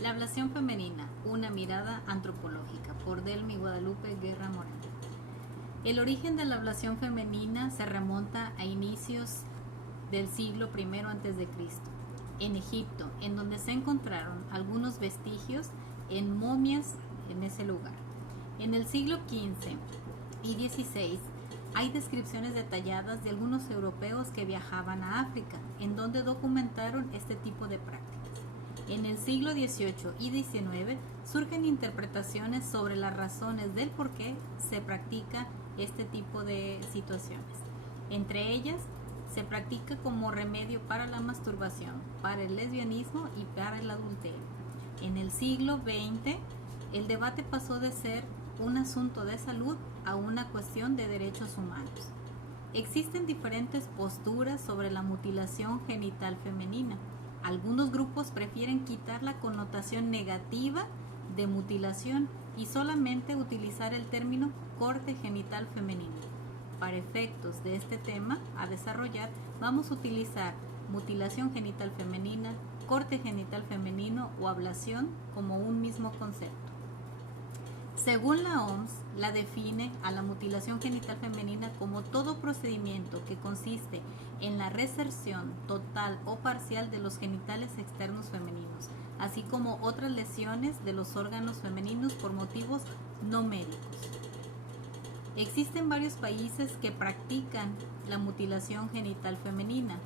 La ablación femenina, una mirada antropológica, por Delmi Guadalupe Guerra Moreno. El origen de la ablación femenina se remonta a inicios del siglo I a.C., en Egipto, en donde se encontraron algunos vestigios en momias en ese lugar. En el siglo XV y XVI hay descripciones detalladas de algunos europeos que viajaban a África, en donde documentaron este tipo de prácticas. En el siglo XVIII y XIX surgen interpretaciones sobre las razones del por qué se practica este tipo de situaciones. Entre ellas, se practica como remedio para la masturbación, para el lesbianismo y para el adulterio. En el siglo XX, el debate pasó de ser un asunto de salud a una cuestión de derechos humanos. Existen diferentes posturas sobre la mutilación genital femenina. Algunos grupos prefieren quitar la connotación negativa de mutilación y solamente utilizar el término corte genital femenino. Para efectos de este tema a desarrollar, vamos a utilizar mutilación genital femenina, corte genital femenino o ablación como un mismo concepto. Según la OMS, la define a la mutilación genital femenina como todo procedimiento que consiste en la reserción total o parcial de los genitales externos femeninos, así como otras lesiones de los órganos femeninos por motivos no médicos. Existen varios países que practican la mutilación genital femenina.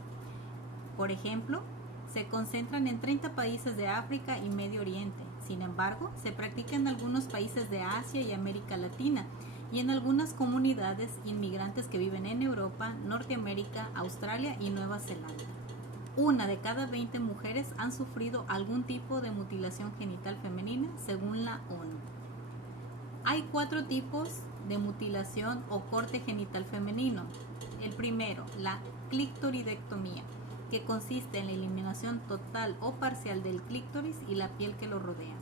Por ejemplo, se concentran en 30 países de África y Medio Oriente. Sin embargo, se practica en algunos países de Asia y América Latina y en algunas comunidades inmigrantes que viven en Europa, Norteamérica, Australia y Nueva Zelanda. 1 de cada 20 mujeres han sufrido algún tipo de mutilación genital femenina, según la ONU. Hay 4 tipos de mutilación o corte genital femenino. El primero, la clitoridectomía, que consiste en la eliminación total o parcial del clítoris y la piel que lo rodea.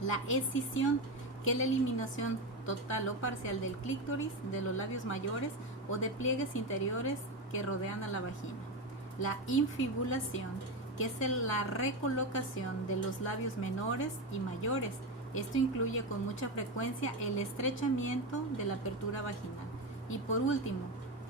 La escisión, que es la eliminación total o parcial del clítoris, de los labios mayores o de pliegues interiores que rodean a la vagina. La infibulación, que es la recolocación de los labios menores y mayores. Esto incluye con mucha frecuencia el estrechamiento de la apertura vaginal. Y por último,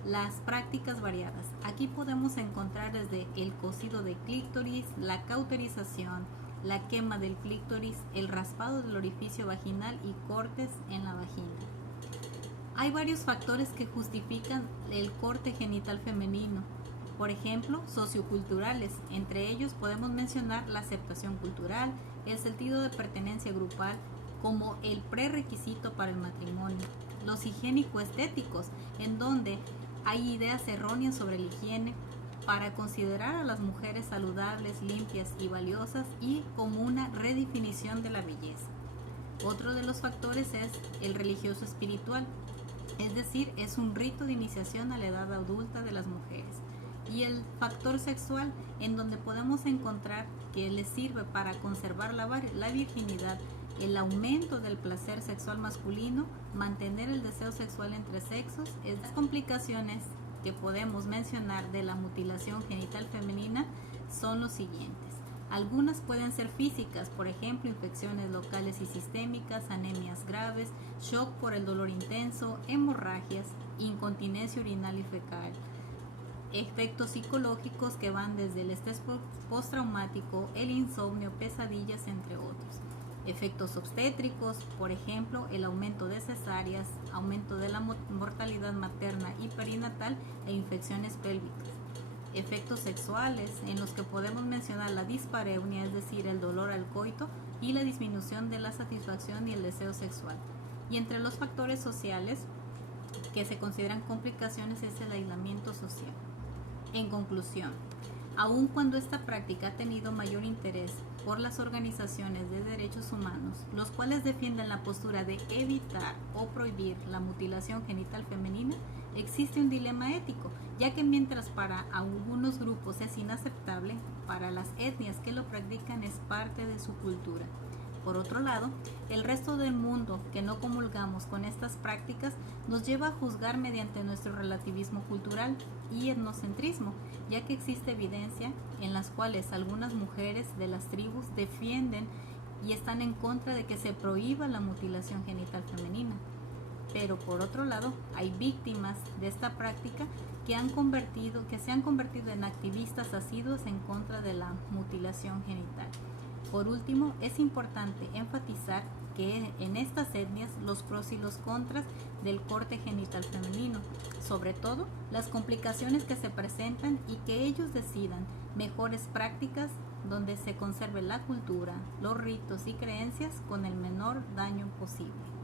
las prácticas variadas. Aquí podemos encontrar desde el cosido de clítoris, la cauterización, la quema del clítoris, el raspado del orificio vaginal y cortes en la vagina. Hay varios factores que justifican el corte genital femenino. Por ejemplo, socioculturales. Entre ellos podemos mencionar la aceptación cultural, el sentido de pertenencia grupal como el prerequisito para el matrimonio. Los higiénico-estéticos, en donde hay ideas erróneas sobre la higiene para considerar a las mujeres saludables, limpias y valiosas y como una redefinición de la belleza. Otro de los factores es el religioso espiritual, es decir, es un rito de iniciación a la edad adulta de las mujeres. Y el factor sexual, en donde podemos encontrar que les sirve para conservar la virginidad, el aumento del placer sexual masculino, mantener el deseo sexual entre sexos. Las complicaciones que podemos mencionar de la mutilación genital femenina son los siguientes. Algunas pueden ser físicas, por ejemplo, infecciones locales y sistémicas, anemias graves, shock por el dolor intenso, hemorragias, incontinencia urinal y fecal. Efectos psicológicos que van desde el estrés postraumático, el insomnio, pesadillas, entre otros. Efectos obstétricos, por ejemplo, el aumento de cesáreas, aumento de la mortalidad materna y perinatal e infecciones pélvicas. Efectos sexuales, en los que podemos mencionar la dispareunia, es decir, el dolor al coito, y la disminución de la satisfacción y el deseo sexual. Y entre los factores sociales que se consideran complicaciones es el aislamiento social. En conclusión, aun cuando esta práctica ha tenido mayor interés por las organizaciones de derechos humanos, los cuales defienden la postura de evitar o prohibir la mutilación genital femenina, existe un dilema ético, ya que mientras para algunos grupos es inaceptable, para las etnias que lo practican es parte de su cultura. Por otro lado, el resto del mundo que no comulgamos con estas prácticas nos lleva a juzgar mediante nuestro relativismo cultural y etnocentrismo, ya que existe evidencia en las cuales algunas mujeres de las tribus defienden y están en contra de que se prohíba la mutilación genital femenina. Pero por otro lado, hay víctimas de esta práctica que se han convertido en activistas asiduos en contra de la mutilación genital. Por último, es importante enfatizar que en estas etnias los pros y los contras del corte genital femenino, sobre todo las complicaciones que se presentan, y que ellos decidan mejores prácticas donde se conserve la cultura, los ritos y creencias con el menor daño posible.